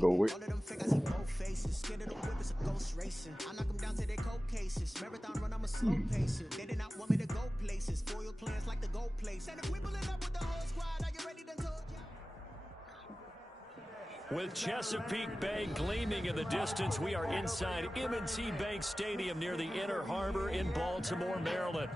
Go with. With Chesapeake Bay gleaming in the distance, we are inside M&T Bank Stadium near the Inner Harbor in Baltimore, Maryland.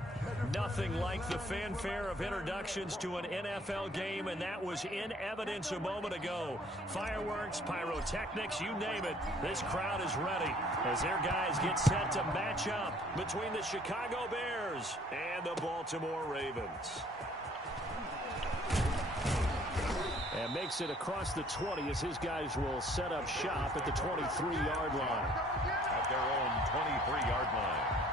Nothing like the fanfare of introductions to an NFL game, and that was in evidence a moment ago. Fireworks, pyrotechnics, you name it. This crowd is ready as their guys get set to match up between the Chicago Bears and the Baltimore Ravens. And makes it across the 20 as his guys will set up shop at the 23-yard line. At their own 23-yard line.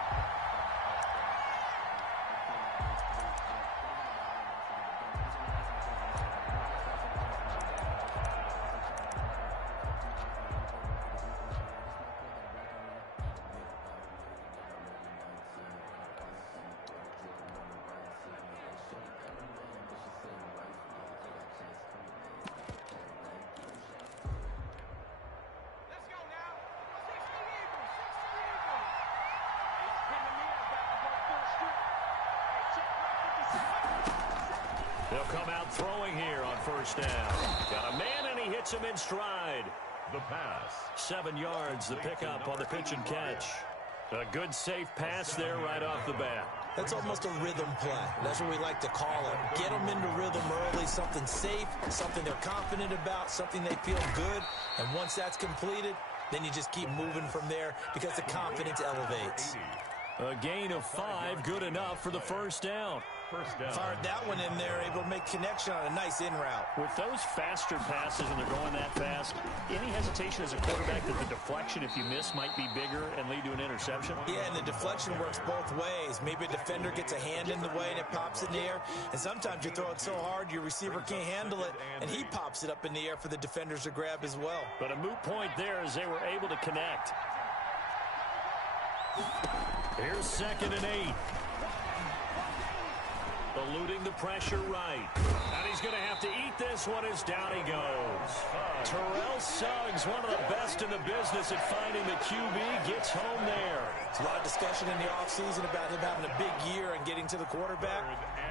They'll come out throwing here on first down. Got a man, and he hits him in stride. The pass. 7 yards, the pickup on the pitch and catch. A good, safe pass there right off the bat. That's almost a rhythm play. That's what we like to call it. Get them into rhythm early, something safe, something they're confident about, something they feel good. And once that's completed, then you just keep moving from there because the confidence elevates. A gain of 5, good enough for the first down. Fired that one in there, able to make connection on a nice in route. With those faster passes and they're going that fast, any hesitation as a quarterback that the deflection, if you miss, might be bigger and lead to an interception? Yeah, and the deflection works both ways. Maybe a defender gets a hand in the way and it pops in the air. And sometimes you throw it so hard your receiver can't handle it, and he pops it up in the air for the defenders to grab as well. But a moot point there as they were able to connect. Here's 2nd and 8. Eluding the pressure right. And he's going to have to eat this one as down he goes. Terrell Suggs, one of the best in the business at finding the QB, gets home there. There's a lot of discussion in the offseason about him having a big year and getting to the quarterback.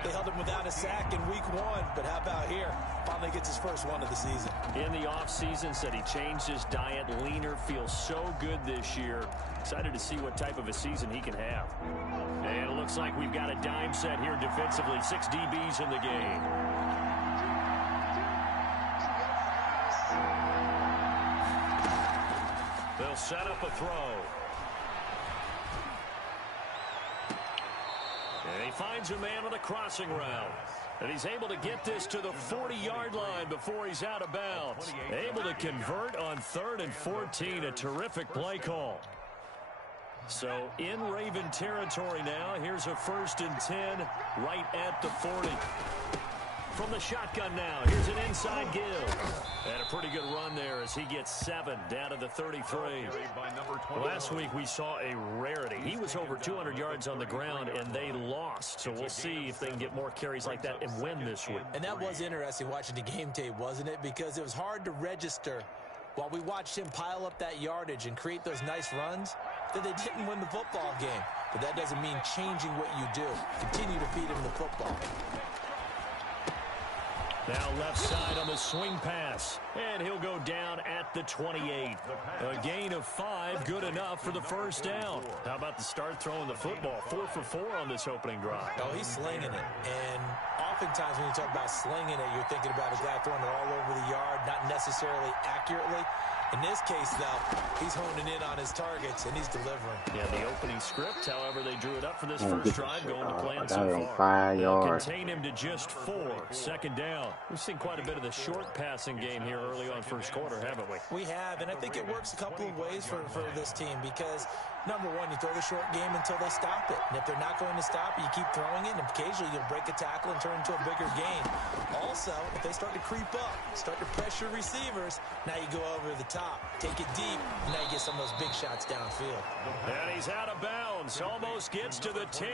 They held him without a sack in week 1, but how about here? Finally gets his first one of the season. In the offseason, said he changed his diet, leaner, feels so good this year. Excited to see what type of a season he can have. And it looks like we've got a dime set here defensively. 6 DBs in the game. They'll set up a throw. And he finds a man on the crossing route. And he's able to get this to the 40-yard line before he's out of bounds. Able to convert on 3rd and 14. A terrific play call. So in Raven territory now. Here's a 1st and 10 right at the 40. From the shotgun now, here's an inside give. And a pretty good run there as he gets 7 down to the 33. Last week we saw a rarity. He was over 200 yards on the ground, and they lost. So we'll see if they can get more carries like that and win this week. And that was interesting watching the game tape, wasn't it? Because it was hard to register while we watched him pile up that yardage and create those nice runs that they didn't win the football game. But that doesn't mean changing what you do. Continue to feed him the football. Now left side on the swing pass. And he'll go down at the 28. A gain of 5, good enough for the first down. How about the start throwing the football? 4 for 4 on this opening drive. Oh, he's slinging it. And oftentimes when you talk about slinging it, you're thinking about a guy throwing it all over the yard, not necessarily accurately. In this case, though, he's honing in on his targets, and he's delivering. Yeah, the opening script, however, they drew it up for this first drive, going to plan so far. 5 yards. Contain him to just 4. 2nd down. We've seen quite a bit of the short passing game here early on first quarter, haven't we? We have, and I think it works a couple of ways for this team because, number one, you throw the short game until they stop it. And if they're not going to stop it, you keep throwing it, and occasionally you'll break a tackle and turn into a bigger gain. Also, if they start to creep up, start to pressure receivers, now you go over the top, take it deep, and now you get some of those big shots downfield. And he's out of bounds. downs. Almost gets to the 10.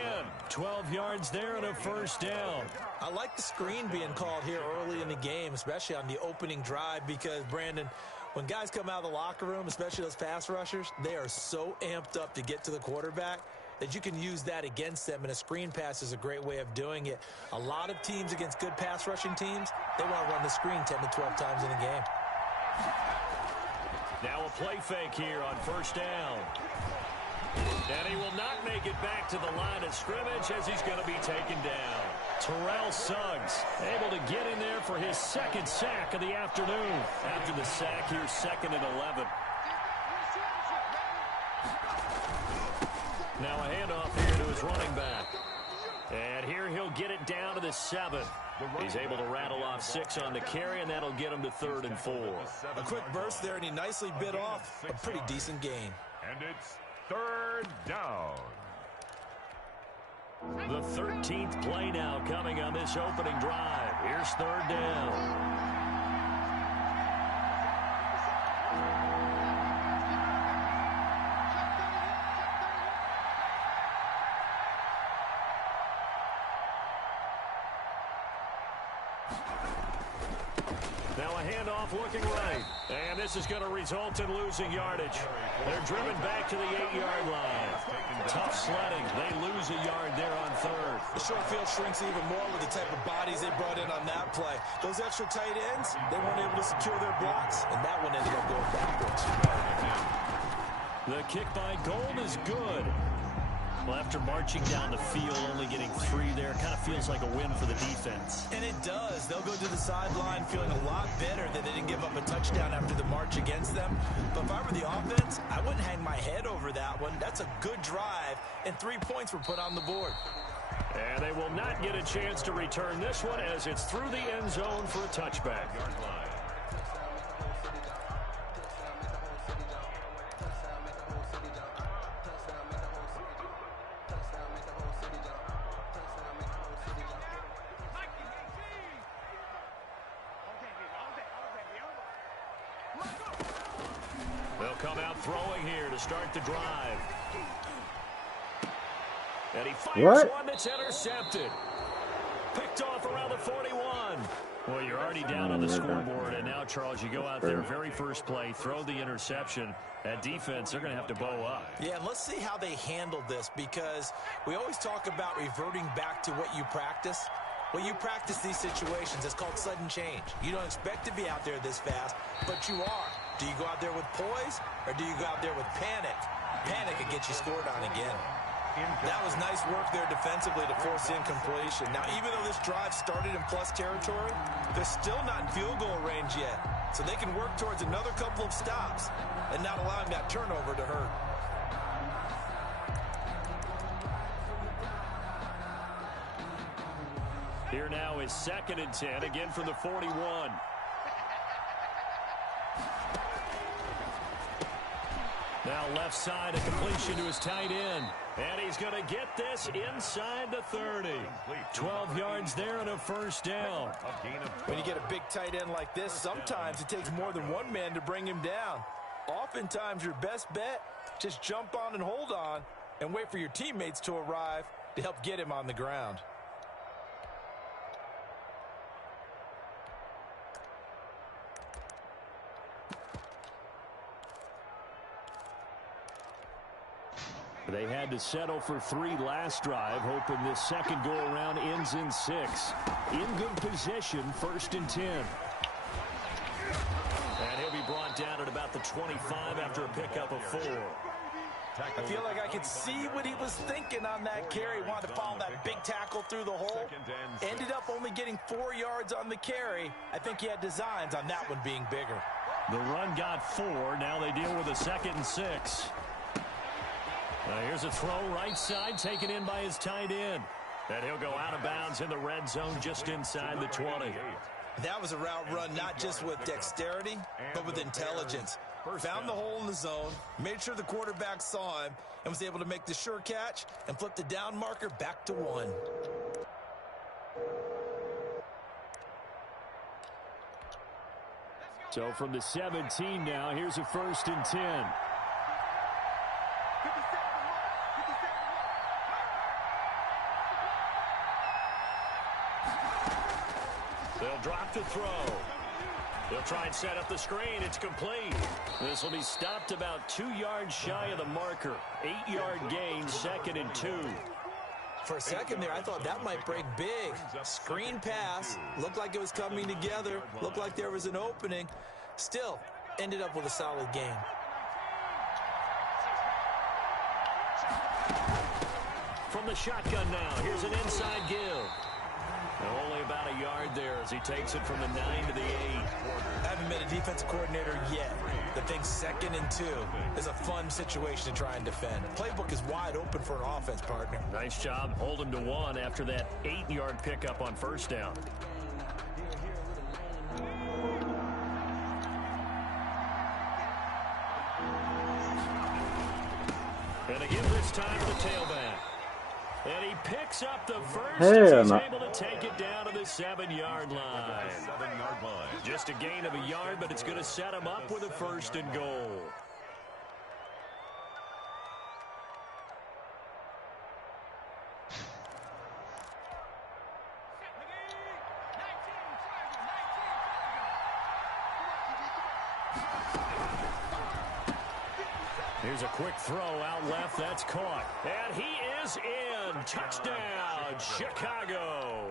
12 yards there and a first down. I like the screen being called here early in the game, especially on the opening drive, because, Brandon, when guys come out of the locker room, especially those pass rushers, they are so amped up to get to the quarterback that you can use that against them, and a screen pass is a great way of doing it. A lot of teams against good pass rushing teams, they want to run the screen 10 to 12 times in a game. Now a play fake here on first down. And he will not make it back to the line of scrimmage as he's going to be taken down. Terrell Suggs able to get in there for his second sack of the afternoon. After the sack, here's 2nd and 11. Now a handoff here to his running back. And here he'll get it down to the 7. He's able to rattle off 6 on the carry, and that'll get him to 3rd and 4. A quick burst there, and he nicely bit off a pretty decent gain. And it's 3rd down. The 13th play now coming on this opening drive. Here's 3rd down. Now a handoff looking right. And this is going to result in losing yardage. They're driven back to the 8-yard line. Tough sledding. They lose a yard there on 3rd. The short field shrinks even more with the type of bodies they brought in on that play. Those extra tight ends, they weren't able to secure their blocks, and that one ended up going backwards. The kick by Gold is good. Well, after marching down the field, only getting 3 there, kind of feels like a win for the defense. And it does. They'll go to the sideline feeling a lot better that they didn't give up a touchdown after the march against them. But if I were the offense, I wouldn't hang my head over that one. That's a good drive, and 3 points were put on the board. And they will not get a chance to return this one as it's through the end zone for a touchback. They'll come out throwing here to start the drive. And he fires one that's intercepted. Picked off around the 41. Well, you're already down on the scoreboard, and now, Charles, you go out there, very first play, throw the interception. That defense, they're going to have to bow up. Yeah, and let's see how they handle this, because we always talk about reverting back to what you practice. When you practice these situations, it's called sudden change. You don't expect to be out there this fast, but you are. Do you go out there with poise, or do you go out there with panic? Panic can get you scored on again. That was nice work there defensively to force incompletion. Now, even though this drive started in plus territory, they're still not in field goal range yet. So they can work towards another couple of stops and not allowing that turnover to hurt. Here now is 2nd and 10, again from the 41. Now left side, a completion to his tight end. And he's going to get this inside the 30. 12 yards there and a first down. When you get a big tight end like this, sometimes it takes more than one man to bring him down. Oftentimes your best bet, just jump on and hold on and wait for your teammates to arrive to help get him on the ground. They had to settle for 3 last drive, hoping this second go-around ends in 6. In good position, 1st and 10. And he'll be brought down at about the 25 after a pickup of 4. I feel like I could see what he was thinking on that carry. Wanted to follow that big tackle through the hole. Ended up only getting 4 yards on the carry. I think he had designs on that one being bigger. The run got 4. Now they deal with a 2nd and 6. Here's a throw right side, taken in by his tight end. And he'll go out of bounds in the red zone just inside the 20. That was a route run not just with dexterity, but with intelligence. Found the hole in the zone, made sure the quarterback saw him, and was able to make the sure catch and flip the down marker back to 1. So from the 17 now, here's a 1st and 10. They'll drop to throw. They'll try and set up the screen. It's complete. This will be stopped about 2 yards shy of the marker. 8-yard gain, 2nd and 2. For a second there, I thought that might break big. Screen pass. Looked like it was coming together. Looked like there was an opening. Still, ended up with a solid gain. From the shotgun now, here's an inside give. Only about a yard there as he takes it from the 9 to the 8. I haven't been a defensive coordinator yet. The thing's 2nd and 2 is a fun situation to try and defend. Playbook is wide open for an offense, partner. Nice job holding to 1 after that 8-yard pickup on first down. And a give this time to the tailback. And he picks up the first as he's able to take it down to the 7-yard line. Just a gain of a yard, but it's going to set him up with a 1st and goal. Here's a quick throw out left. That's caught. And he is in. Touchdown, Chicago.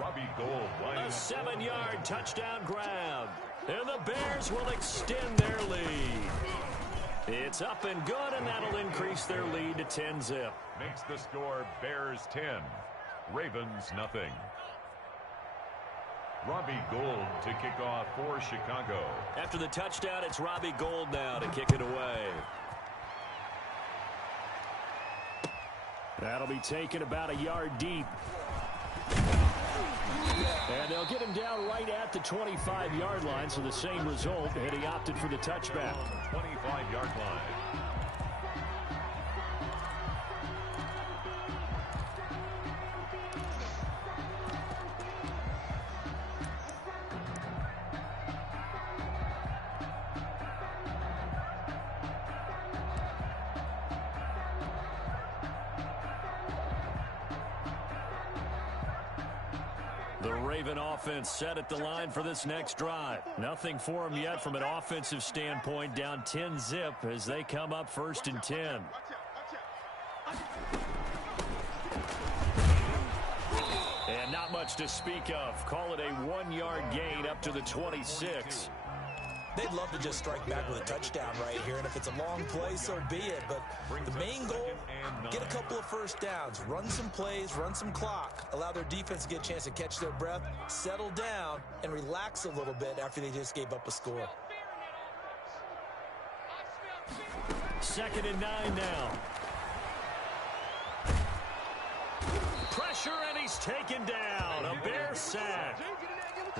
Robbie Gould. A 7-yard touchdown grab. And the Bears will extend their lead. It's up and good, and that'll increase their lead to 10-zip. Makes the score Bears 10, Ravens nothing. Robbie Gould to kick off for Chicago. After the touchdown, it's Robbie Gould now to kick it away. That'll be taken about a yard deep. And they'll get him down right at the 25-yard line, so the same result, and he opted for the touchback. 25-yard line. The Raven offense set at the line for this next drive. Nothing for them yet from an offensive standpoint, down 10-zip as they come up 1st and 10. And not much to speak of. Call it a 1-yard gain up to the 26. They'd love to just strike back with a touchdown right here, and if it's a long play, so be it. But the main goal, get a couple of first downs, run some plays, run some clock, allow their defense to get a chance to catch their breath, settle down, and relax a little bit after they just gave up a score. 2nd and 9 now. Pressure, and he's taken down. A Bear sack.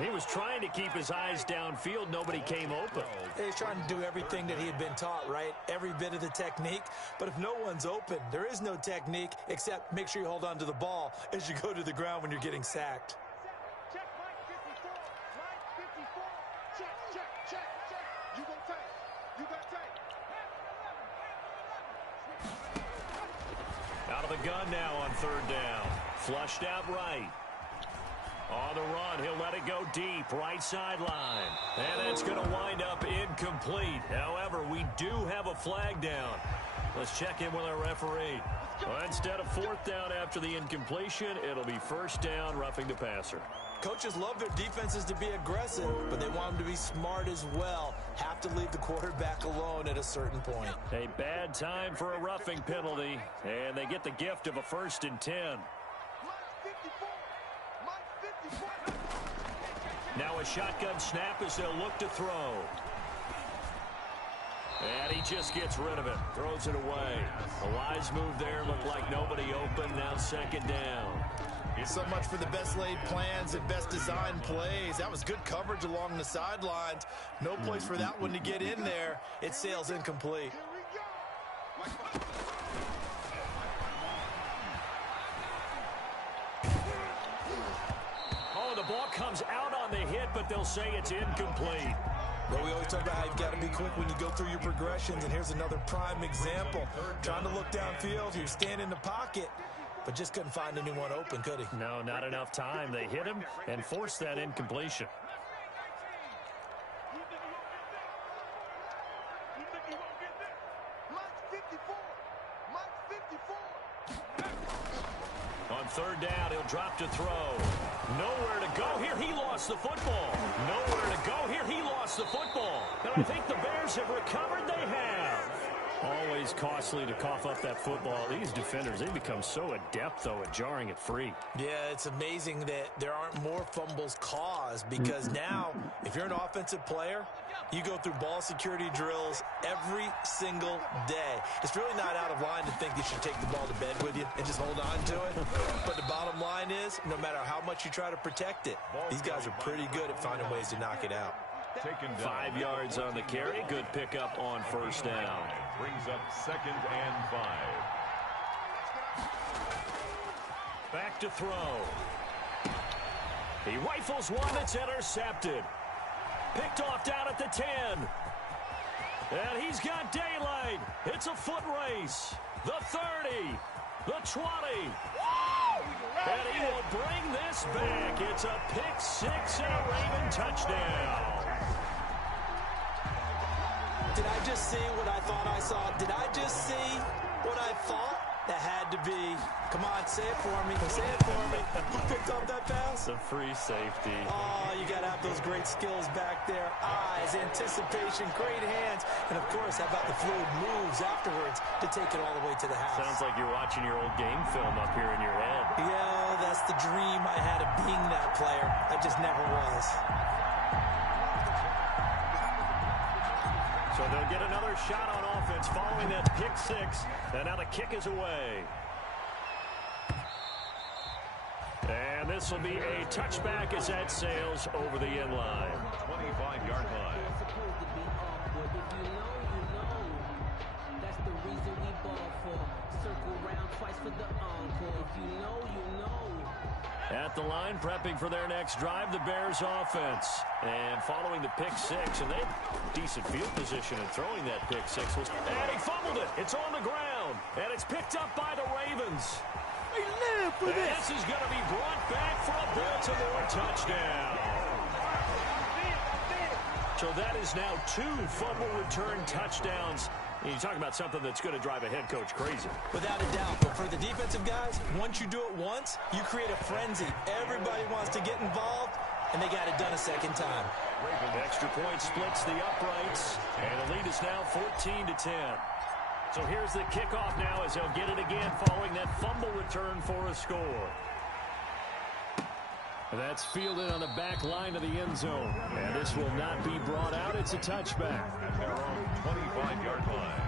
He was trying to keep his eyes downfield. Nobody came open. He's trying to do everything that he had been taught, right? Every bit of the technique. But if no one's open, there is no technique except make sure you hold on to the ball as you go to the ground when you're getting sacked. Out of the gun now on 3rd down. Flushed out right. On the run, he'll let it go deep, right sideline. And it's going to wind up incomplete. However, we do have a flag down. Let's check in with our referee. Well, instead of 4th down after the incompletion, it'll be 1st down, roughing the passer. Coaches love their defenses to be aggressive, but they want them to be smart as well. Have to leave the quarterback alone at a certain point. A bad time for a roughing penalty, and they get the gift of a 1st and 10. Now a shotgun snap as they'll look to throw. And he just gets rid of it. Throws it away. A wise move there. Looked like nobody open. Now 2nd down. So much for the best laid plans and best designed plays. That was good coverage along the sidelines. No place for that one to get in there. It sails incomplete. Oh, the ball comes out on the hit, but they'll say it's incomplete. Well, we always talk about how you've got to be quick when you go through your progressions, and here's another prime example. Trying to look downfield, you stand in the pocket, but just couldn't find anyone open, could he? No, not enough time. They hit him and forced that incompletion. On third down, he'll drop to throw. Nowhere to go here. He lost the football. Nowhere to go here. He lost the football. And I think the Bears have recovered. They have. Always costly to cough up that football. These defenders, they become so adept, though, at jarring it free. Yeah, it's amazing that there aren't more fumbles caused because now, if you're an offensive player, you go through ball security drills every single day. It's really not out of line to think you should take the ball to bed with you and just hold on to it. But the bottom line is, no matter how much you try to protect it, these guys are pretty good at finding ways to knock it out. 5 yards on the carry. Good pickup on first down. Brings up 2nd and 5. Back to throw. He rifles one that's intercepted. Picked off down at the 10. And he's got daylight. It's a foot race. The 30. The 20. And he will bring this back. It's a pick six and a Raven touchdown. Did I just see what I thought I saw? Did I just see what I thought? That had to be. Come on, say it for me. Say it for me. Who picked up that pass? The free safety. Oh, you got to have those great skills back there. Eyes, anticipation, great hands. And, of course, how about the fluid moves afterwards to take it all the way to the house? Sounds like you're watching your old game film up here in your head. Yeah, that's the dream I had of being that player. I just never was. So they'll get another shot on offense following that pick six. And now the kick is away. And this will be a touchback as that sails over the end line. 25-yard line. That's the reason we ball for. Circle round twice for the encore. If you know, you know. At the line, prepping for their next drive, the Bears offense. And following the pick six, and they had decent field position in throwing that pick six. And he fumbled it. It's on the ground. And it's picked up by the Ravens. We live for this is going to be brought back for a Baltimore touchdown. So that is now 2 fumble return touchdowns. And you talk about something that's going to drive a head coach crazy. Without a doubt. But for the defensive guys, once you do it once, you create a frenzy. Everybody wants to get involved, and they got it done a second time. Extra point splits the uprights, and the lead is now 14-10. So here's the kickoff now as they'll get it again following that fumble return for a score. That's fielded on the back line of the end zone. And this will not be brought out. It's a touchback. At their own 25-yard line.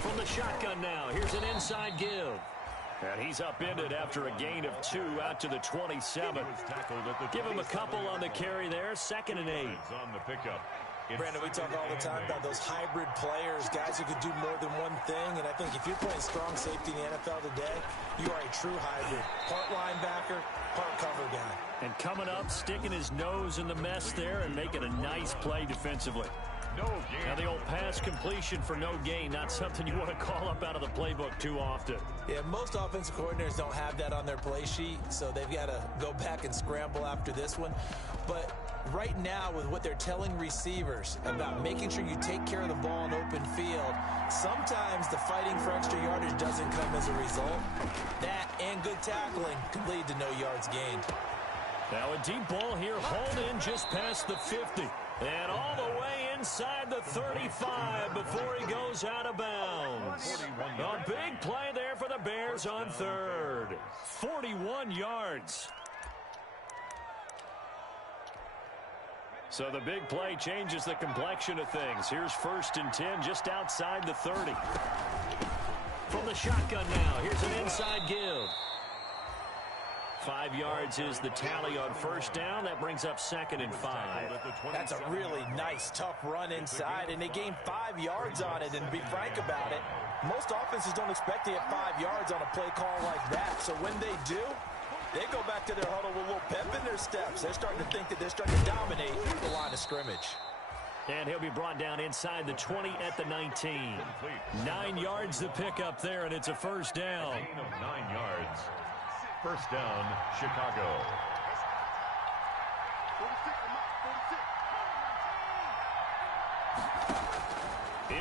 From the shotgun now, here's an inside give. And he's upended after a gain of 2 out to the 27. Give him a couple on the carry there, 2nd and 8. On the pickup. Brandon, we talk all the time about those hybrid players, guys who could do more than one thing. And I think if you're playing strong safety in the NFL today, you are a true hybrid. Part linebacker, part cover guy. And coming up, sticking his nose in the mess there and making a nice play defensively. No gain. Now the old pass completion for no gain, not something you want to call up out of the playbook too often. Yeah, most offensive coordinators don't have that on their play sheet, so they've got to go back and scramble after this one. But right now, with what they're telling receivers about making sure you take care of the ball in open field, sometimes the fighting for extra yardage doesn't come as a result. That and good tackling can lead to no yards gained. Now a deep ball here, hauled in just past the 50. And all the way inside the 35 before he goes out of bounds. A big play there for the Bears on third. 41 yards. So the big play changes the complexion of things. Here's 1st and 10 just outside the 30. From the shotgun now, here's an inside give. 5 yards is the tally on first down. That brings up 2nd and 5. That's a really nice, tough run inside, and they gained 5 yards on it. And to be frank about it, most offenses don't expect to get 5 yards on a play call like that. So when they do, they go back to their huddle with a little pep in their steps. They're starting to think that they're starting to dominate the line of scrimmage. And he'll be brought down inside the 20 at the 19. 9 yards to pick up there, and it's a first down. Gain of 9 yards. First down, Chicago.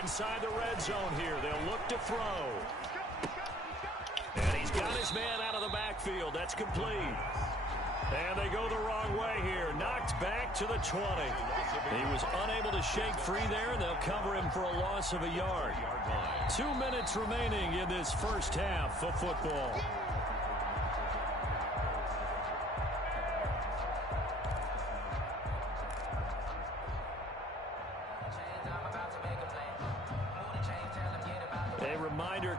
Inside the red zone here. They'll look to throw. And he's got his man out of the backfield. That's complete. And they go the wrong way here. Knocked back to the 20. He was unable to shake free there, and they'll cover him for a loss of a yard. 2 minutes remaining in this first half of football.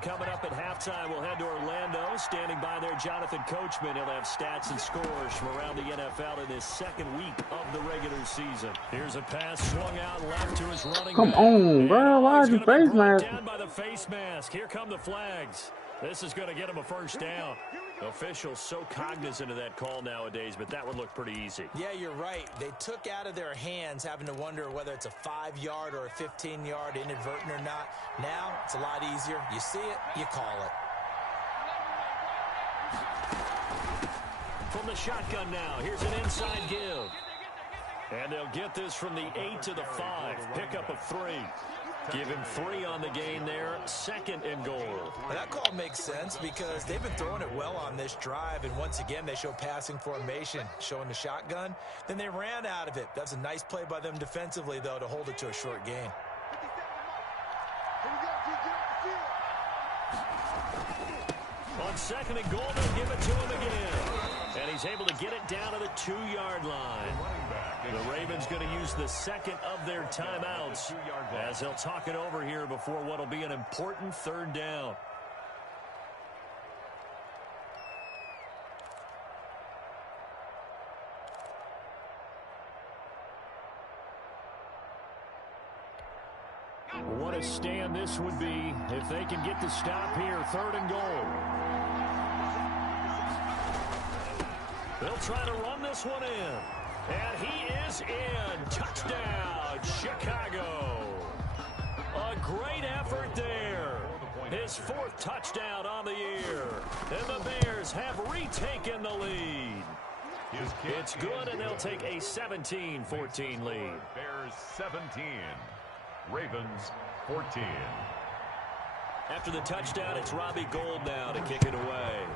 Coming up at halftime, we'll head to Orlando. Standing by there, Jonathan Coachman. He'll have stats and scores from around the NFL in this second week of the regular season. Here's a pass swung out left to his running back. Come on, bro. Why is the face mask? Down by the face mask. Here come the flags. This is going to get him a first down. Officials so cognizant of that call nowadays, but that would look pretty easy. Yeah, you're right. They took out of their hands having to wonder whether it's a 5-yard or a 15-yard inadvertent or not. Now, it's a lot easier. You see it, you call it. From the shotgun now, here's an inside give. And they'll get this from the 8 to the 5. Pickup of 3. Give him 3 on the gain there. 2nd and goal. Well, that call makes sense because they've been throwing it well on this drive. And once again, they show passing formation, showing the shotgun. Then they ran out of it. That's a nice play by them defensively, though, to hold it to a short gain. On 2nd and goal, they'll give it to him again. And he's able to get it down to the 2-yard line. The Ravens going to use the 2nd of their timeouts as they'll talk it over here before what will be an important 3rd down. What a stand this would be if they can get the stop here. 3rd and goal. They'll try to run this one in. And he is in. Touchdown, Chicago. A great effort there. His 4th touchdown on the year. And the Bears have retaken the lead. It's good, and they'll take a 17-14 lead. Bears 17. Ravens 14. After the touchdown, it's Robbie Gould now to kick it away.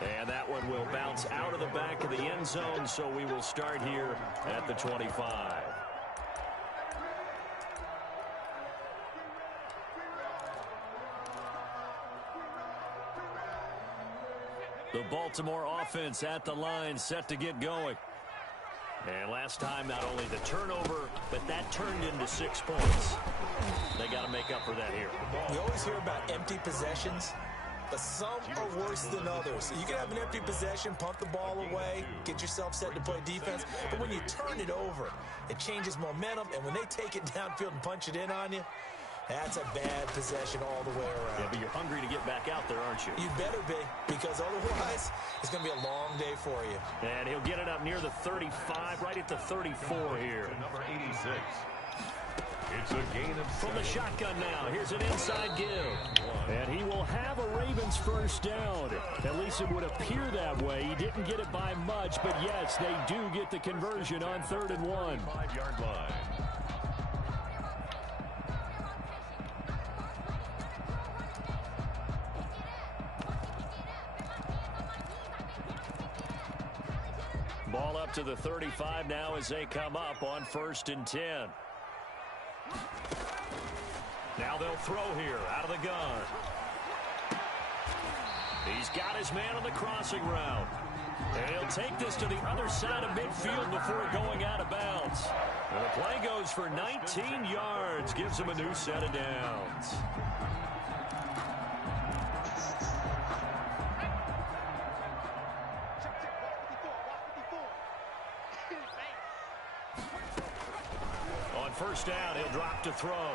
And that one will bounce out of the back of the end zone, so we will start here at the 25. The Baltimore offense at the line, set to get going. And last time, not only the turnover, but that turned into 6 points. They got to make up for that here. We always hear about empty possessions, but some are worse than others. You can have an empty possession, punt the ball away, get yourself set to play defense, but when you turn it over, it changes momentum, and when they take it downfield and punch it in on you, that's a bad possession all the way around. Yeah, but you're hungry to get back out there, aren't you? You better be, because otherwise, it's going to be a long day for you. And he'll get it up near the 35, right at the 34 here. Number 86. It's a gain of 7. From the shotgun now, here's an inside give. And he will have a Ravens first down. At least it would appear that way. He didn't get it by much, but yes, they do get the conversion on 3rd and 1. 5-yard line. Ball up to the 35 now as they come up on 1st and 10. Now they'll throw here out of the gun. He's got his man on the crossing route. And he'll take this to the other side of midfield before going out of bounds. And the play goes for 19 yards, gives him a new set of downs. first down. He'll drop to throw.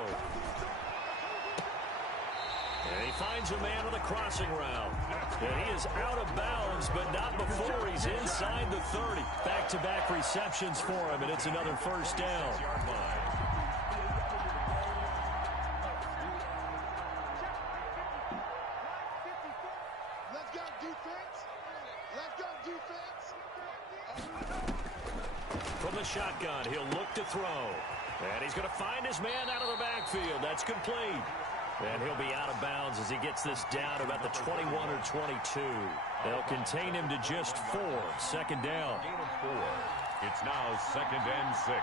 And he finds a man on the crossing route. And he is out of bounds, but not before he's inside the 30. Back-to-back receptions for him, and it's another first down. Let's go defense. Let's go defense. From the shotgun, he'll look to throw. And he's going to find his man out of the backfield. That's complete. And he'll be out of bounds as he gets this down to about the 21 or 22. They'll contain him to just 4. Second down. Gain of 4. It's now 2nd and 6.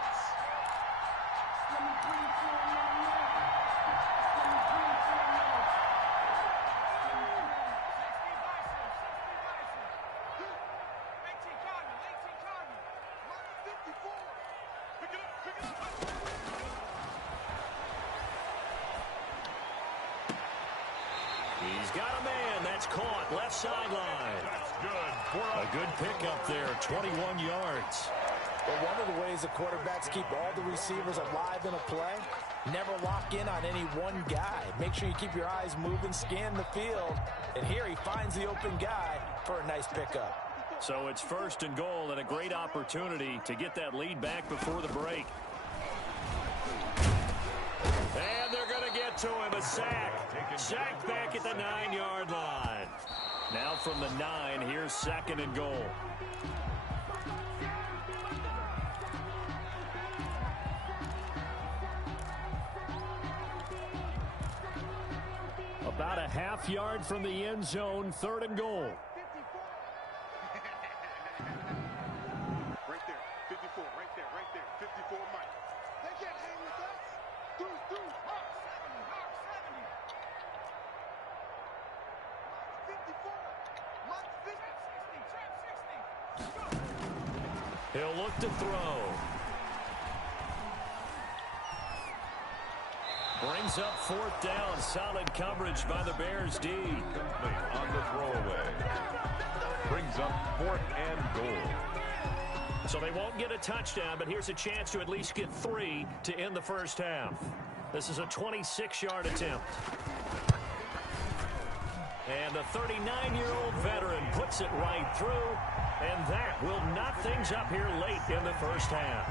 He's got a man. That's caught. Left sideline. That's good. A good pickup there. 21 yards. But one of the ways the quarterbacks keep all the receivers alive in a play, never lock in on any one guy. Make sure you keep your eyes moving, scan the field. And here he finds the open guy for a nice pickup. So it's 1st and goal and a great opportunity to get that lead back before the break. And they're going to get to him. A sack. Sack back at the 9-yard line. Now from the 9, here's 2nd and goal. About a half yard from the end zone, 3rd and goal. Right there, 54, right there, 54, Mike. They can't hang with us. Through, Mark 70, Mark 60, Mark 50. He'll look to throw. Brings up 4th down. Solid coverage by the Bears D. Complete on the throwaway. Brings up 4th and goal. So they won't get a touchdown, but here's a chance to at least get 3 to end the first half. This is a 26-yard attempt. And the 39-year-old veteran puts it right through, and that will knot things up here late in the first half.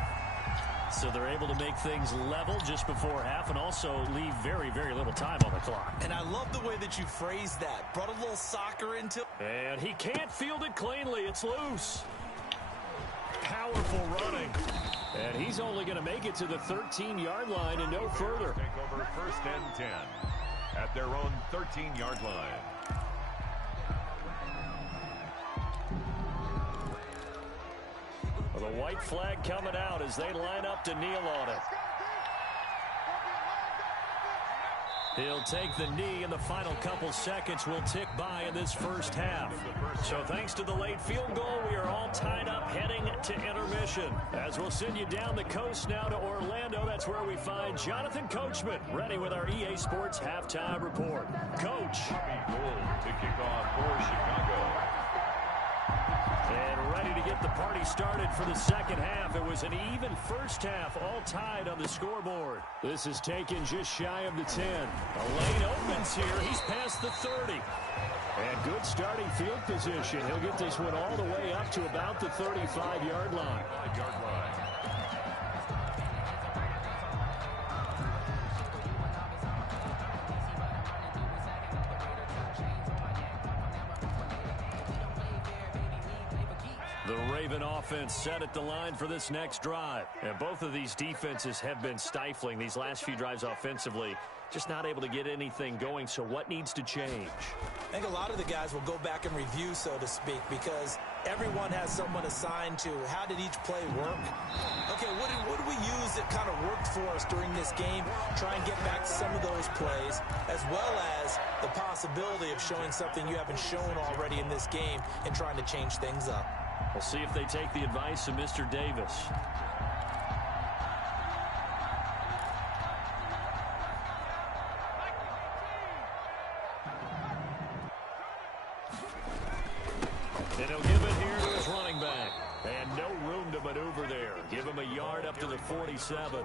So they're able to make things level just before half and also leave very, very little time on the clock. And I love the way that you phrased that. Brought a little soccer into it. And he can't field it cleanly. It's loose. Powerful running. And he's only going to make it to the 13-yard line and no further. Take over 1st and 10 at their own 13-yard line. The white flag coming out as they line up to kneel on it. He'll take the knee, and the final couple seconds will tick by in this first half. So thanks to the late field goal, we are all tied up heading to intermission. As we'll send you down the coast now to Orlando, that's where we find Jonathan Coachman, ready with our EA Sports Halftime Report. Coach. Goal to kick off for Chicago. And ready to get the party started for the second half. It was an even first half, all tied on the scoreboard. This is taken just shy of the 10. A lane opens here. He's past the 30. And good starting field position. He'll get this one all the way up to about the 35-yard line. 5-yard line. The Raven offense set at the line for this next drive. And both of these defenses have been stifling these last few drives offensively. Just not able to get anything going. So what needs to change? I think a lot of the guys will go back and review, so to speak, because everyone has someone assigned to how did each play work. Okay, what did we use that kind of worked for us during this game? Try and get back to some of those plays, as well as the possibility of showing something you haven't shown already in this game and trying to change things up. We'll see if they take the advice of Mr. Davis. And he'll give it here to his running back. And no room to to maneuver there. Give him a yard up to the 47.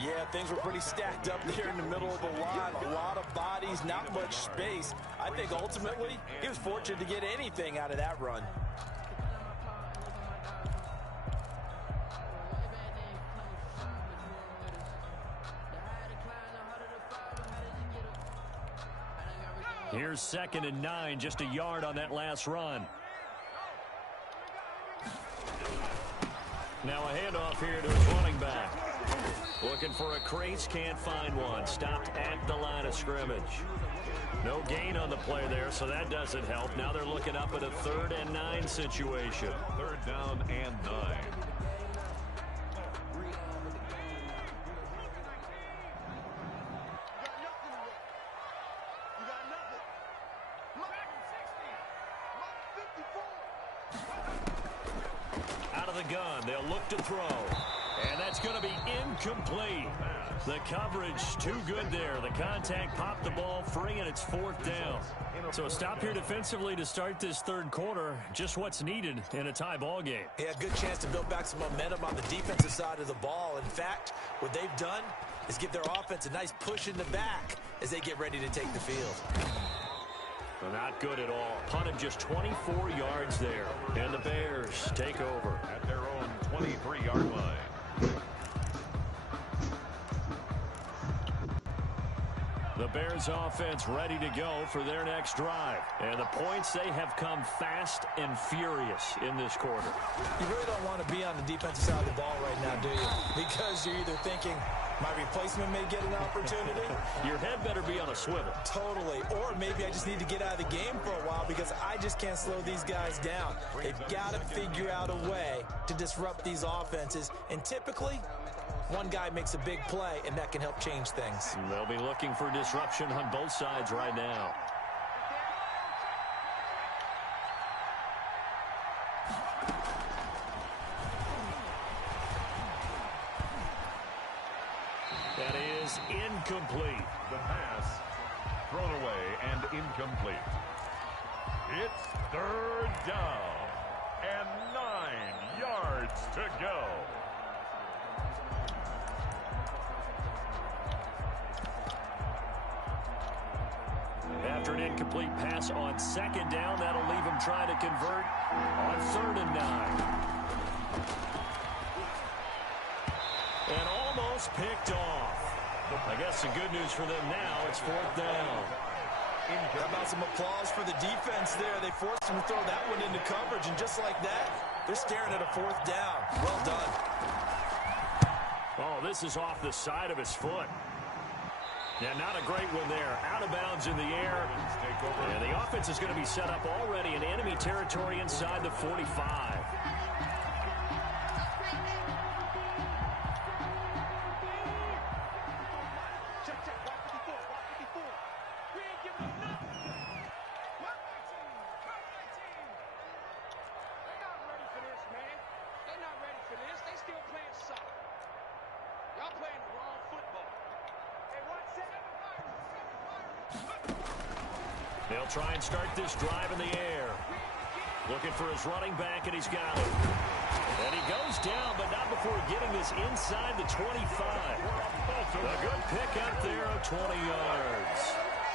Yeah, things were pretty stacked up there in the middle of the line. A lot of bodies, not much space. I think ultimately he was fortunate to get anything out of that run. Here's 2nd and 9, just a yard on that last run. Now a handoff here to his running back. Looking for a crease, can't find one. Stopped at the line of scrimmage. No gain on the play there, so that doesn't help. Now they're looking up at a 3rd and 9 situation. 3rd down and 9. Out of the gun, they'll look to throw. And that's going to be incomplete. The coverage too good there. The contact popped the ball free, and it's 4th down. So a stop here defensively to start this 3rd quarter. Just what's needed in a tie ball game. Yeah, good chance to build back some momentum on the defensive side of the ball. In fact, what they've done is give their offense a nice push in the back as they get ready to take the field. Well, not good at all. Punted just 24 yards there. And the Bears take over at their own 23-yard line. The Bears offense ready to go for their next drive. And the points, they have come fast and furious in this quarter. You really don't want to be on the defensive side of the ball right now, do you? Because you're either thinking, my replacement may get an opportunity. Your head better be on a swivel. Totally. Or maybe I just need to get out of the game for a while because I just can't slow these guys down. They've got to figure out a way to disrupt these offenses. And typically, one guy makes a big play, and that can help change things. They'll be looking for disruption on both sides right now. That is incomplete. The pass thrown away and incomplete. It's 3rd down and 9 yards to go. After an incomplete pass on 2nd down, that'll leave him trying to convert on 3rd and 9. And almost picked off. I guess the good news for them now, it's 4th down. How about some applause for the defense there? They forced him to throw that one into coverage, and just like that, they're staring at a 4th down. Well done. Oh, this is off the side of his foot. Yeah, not a great one there. Out of bounds in the air. And the offense is going to be set up already in enemy territory inside the 45. They'll try and start this drive in the air. Looking for his running back, and he's got it. And he goes down, but not before getting this inside the 25. A good pick up there of 20 yards.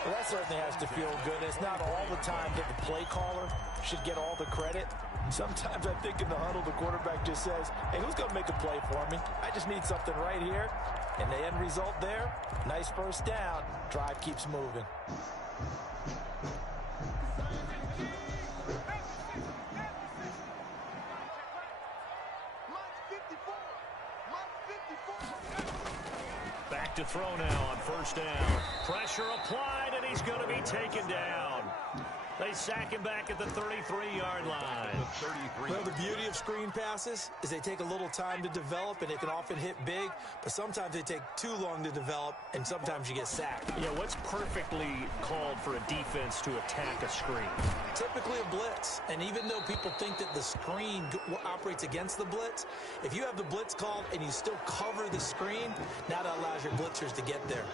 Well, that certainly has to feel good. It's not all the time that the play caller should get all the credit. Sometimes I think in the huddle, the quarterback just says, hey, who's going to make a play for me? I just need something right here. And the end result there, nice 1st down. Drive keeps moving. Back to throw now on 1st down. Pressure applied, and he's going to be taken down. They sack him back at the 33-yard line. Well, the beauty of screen passes is they take a little time to develop, and they can often hit big, but sometimes they take too long to develop, and sometimes you get sacked. Yeah, what's perfectly called for a defense to attack a screen? Typically a blitz, and even though people think that the screen operates against the blitz, if you have the blitz called and you still cover the screen, now that allows your blitzers to get there.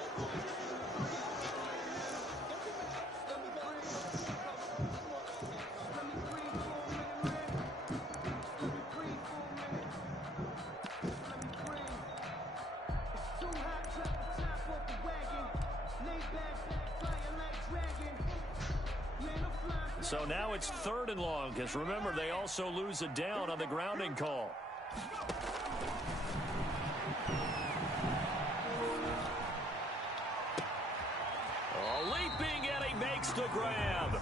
So now it's 3rd and long, because remember, they also lose a down on the grounding call. Leaping, and he makes the grab.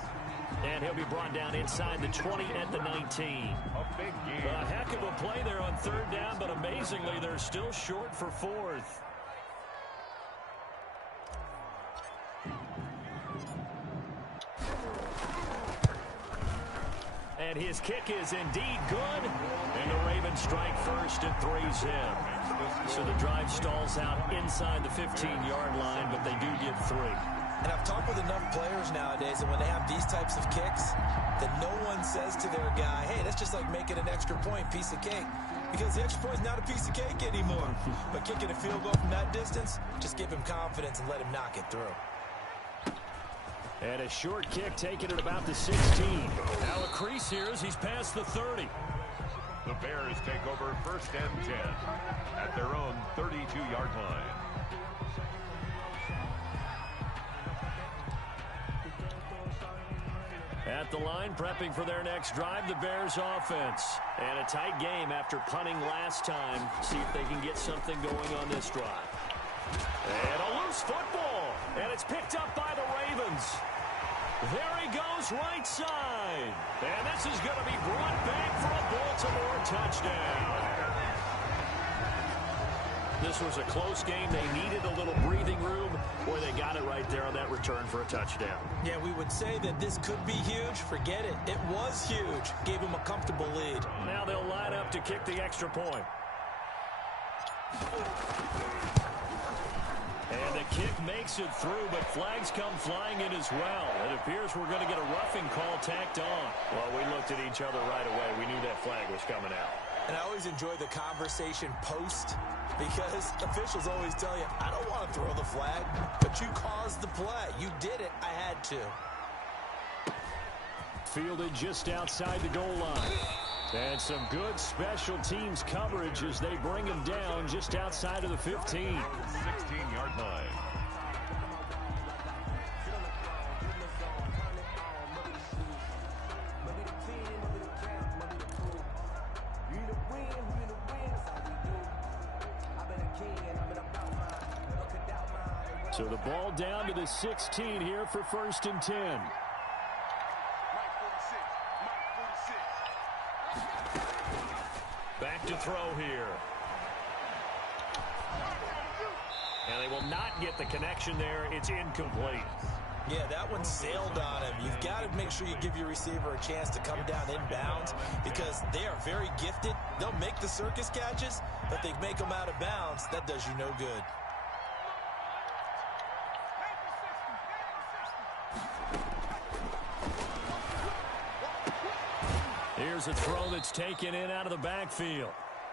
And he'll be brought down inside the 20 at the 19. A heck of a play there on 3rd down, but amazingly, they're still short for 4th. And his kick is indeed good. And the Ravens strike first and 3's in. So the drive stalls out inside the 15-yard line, but they do get 3. And I've talked with enough players nowadays that when they have these types of kicks, that no one says to their guy, hey, that's just like making an extra point, piece of cake. Because the extra point is not a piece of cake anymore. But kicking a field goal from that distance, just give him confidence and let him knock it through. And a short kick taken at about the 16. Now a crease here as he's past the 30. The Bears take over 1st and 10 at their own 32-yard line. At the line, prepping for their next drive, the Bears offense. And a tight game after punting last time. See if they can get something going on this drive. And a loose football. And it's picked up by the Ravens. There he goes right side. And this is going to be brought back for a Baltimore touchdown. This was a close game. They needed a little breathing room. Boy, they got it right there on that return for a touchdown. Yeah, we would say that this could be huge. Forget it. It was huge. Gave him a comfortable lead. Now they'll line up to kick the extra point. And the kick makes it through, but flags come flying in as well. It appears we're going to get a roughing call tacked on. Well, we looked at each other right away. We knew that flag was coming out. And I always enjoy the conversation post, because officials always tell you, I don't want to throw the flag, but you caused the play. You did it. I had to. Fielded just outside the goal line. And some good special teams coverage as they bring him down just outside of the 15. 16-yard line. So the ball down to the 16 here for 1st and 10. Back to throw here. And they will not get the connection there. It's incomplete. Yeah, that one sailed on him. You've got to make sure you give your receiver a chance to come down inbounds, because they are very gifted. They'll make the circus catches, but they make them out of bounds. That does you no good. Here's a throw that's taken in out of the backfield.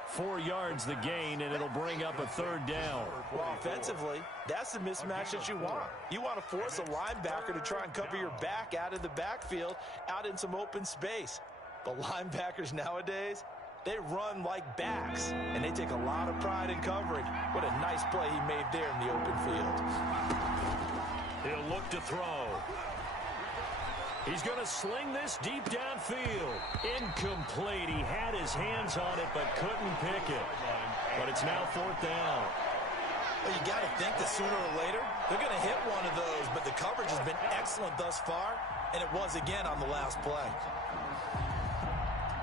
4 yards the gain, and it'll bring up a 3rd down. Well, offensively, that's the mismatch that you want. You want to force a linebacker to try and cover your back out of the backfield, out in some open space. But linebackers nowadays, they run like backs, and they take a lot of pride in covering. What a nice play he made there in the open field. He'll look to throw. He's going to sling this deep downfield. Incomplete. He had his hands on it but couldn't pick it. But it's now 4th down. Well, you got to think that sooner or later they're going to hit one of those, but the coverage has been excellent thus far, and it was again on the last play.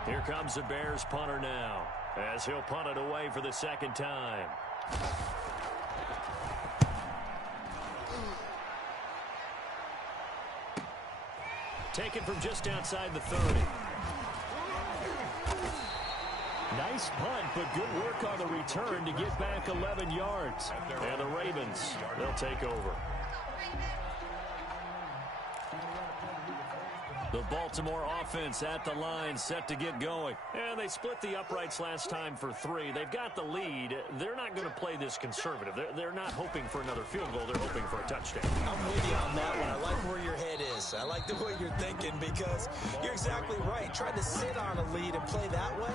Here comes the Bears punter now, as he'll punt it away for the 2nd time. Taken from just outside the 30. Nice punt, but good work on the return to get back 11 yards. And the Ravens, they'll take over. The Baltimore offense at the line, set to get going. And they split the uprights last time for 3. They've got the lead. They're not going to play this conservative. They're not hoping for another field goal. They're hoping for a touchdown. I'm with you on that one. I like where your head is. I like the way you're thinking, because you're exactly right. Trying to sit on a lead and play that way,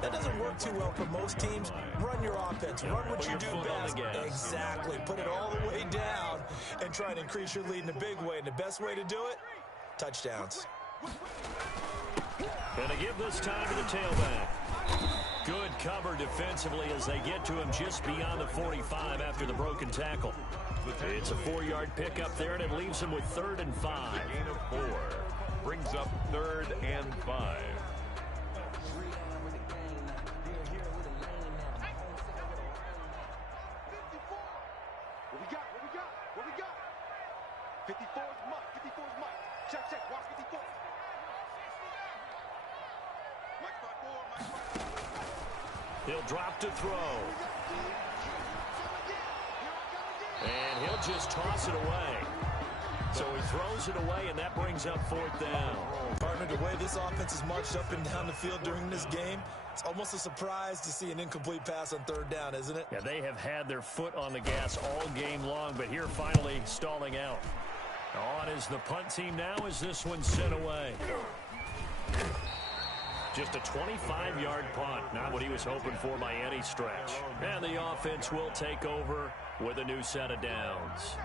that doesn't work too well for most teams. Run your offense. Run what you do best. Exactly. Put it all the way down and try and increase your lead in a big way, and the best way to do it, touchdowns. And to give this time to the tailback. Good cover defensively as they get to him just beyond the 45 after the broken tackle. It's a 4-yard pickup there, and it leaves him with 3rd and 5. Gain of 4 brings up 3rd and 5. What we got? 54 is Mike. Check. Watch 54. Mike 5-4. He'll drop to throw. And he'll just toss it away. So he throws it away, and that brings up 4th down. Partner, the way this offense has marched up and down the field during this game, it's almost a surprise to see an incomplete pass on 3rd down, isn't it? Yeah, they have had their foot on the gas all game long, but here finally stalling out. On is the punt team now as this one's sent away. Just a 25-yard punt, not what he was hoping for by any stretch. And the offense will take over with a new set of downs.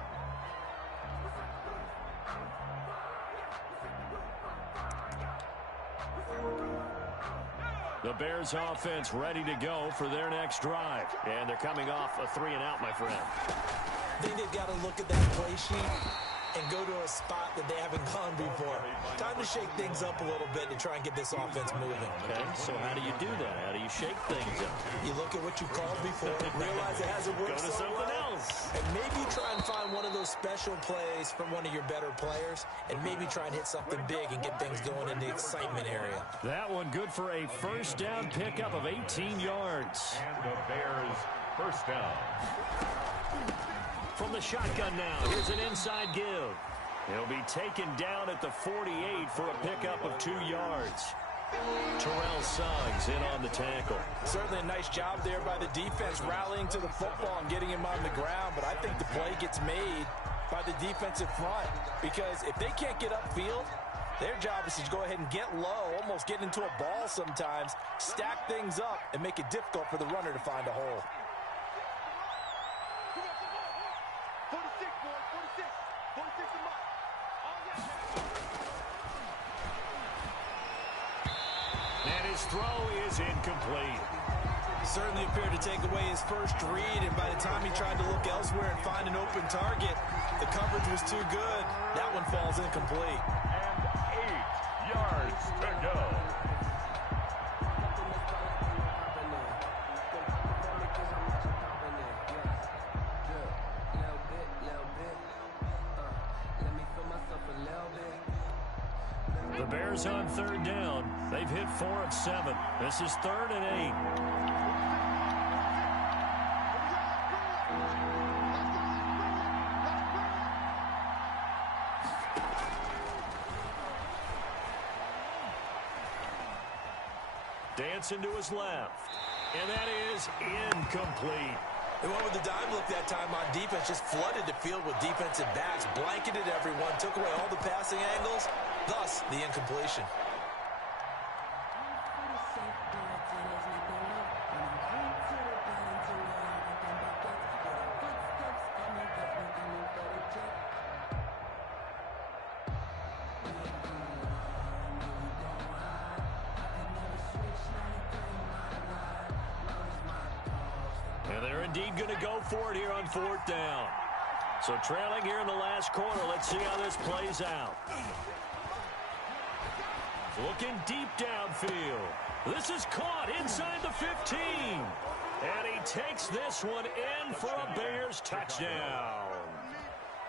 The Bears offense ready to go for their next drive. And they're coming off a 3-and-out, my friend. I think they've got to look at that play sheet and go to a spot that they haven't gone before. Time to shake things up a little bit to try and get this offense moving. Okay, so how do you do that? How do you shake things up? You look at what you called before, realize it hasn't worked Go to so something well, else. and maybe try and find one of those special plays from one of your better players, and maybe try and hit something big and get things going in the excitement area. That one good for a 1st down pickup of 18 yards. And the Bears first down. From the shotgun now, here's an inside give. He'll be taken down at the 48 for a pickup of 2 yards. Terrell Suggs in on the tackle. Certainly a nice job there by the defense rallying to the football and getting him on the ground, but I think the play gets made by the defensive front because if they can't get upfield, their job is to go ahead and get low, almost get into a ball sometimes, stack things up, and make it difficult for the runner to find a hole. 46, boys. 46 to Mike. And his throw is incomplete. Certainly appeared to take away his first read, and by the time he tried to look elsewhere and find an open target, the coverage was too good. That one falls incomplete. And 8 yards to go. The Bears on 3rd down. They've hit 4 of 7. This is 3rd and 8. Dancing to his left. And that is incomplete. They went with the dime look that time on defense, just flooded the field with defensive backs, blanketed everyone, took away all the passing angles, thus the incompletion. And they're indeed going to go for it here on 4th down. So trailing here in the last quarter. Let's see how this plays out. Looking deep downfield. This is caught inside the 15. And he takes this one in for a Bears touchdown.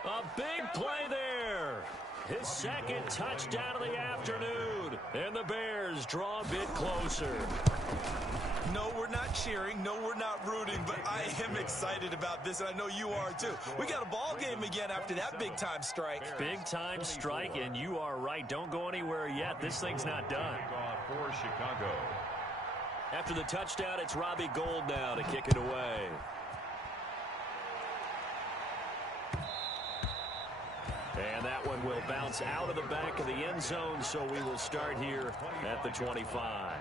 A big play there. His 2nd touchdown of the afternoon. And the Bears draw a bit closer. No, we're not cheering. No, we're not rooting, but I am excited about this, and I know you are too. We got a ball game again after that big-time strike. Big-time strike, and you are right. Don't go anywhere yet. This thing's not done. For Chicago. After the touchdown, it's Robbie Gould now to kick it away. And that one will bounce out of the back of the end zone, so we will start here at the 25.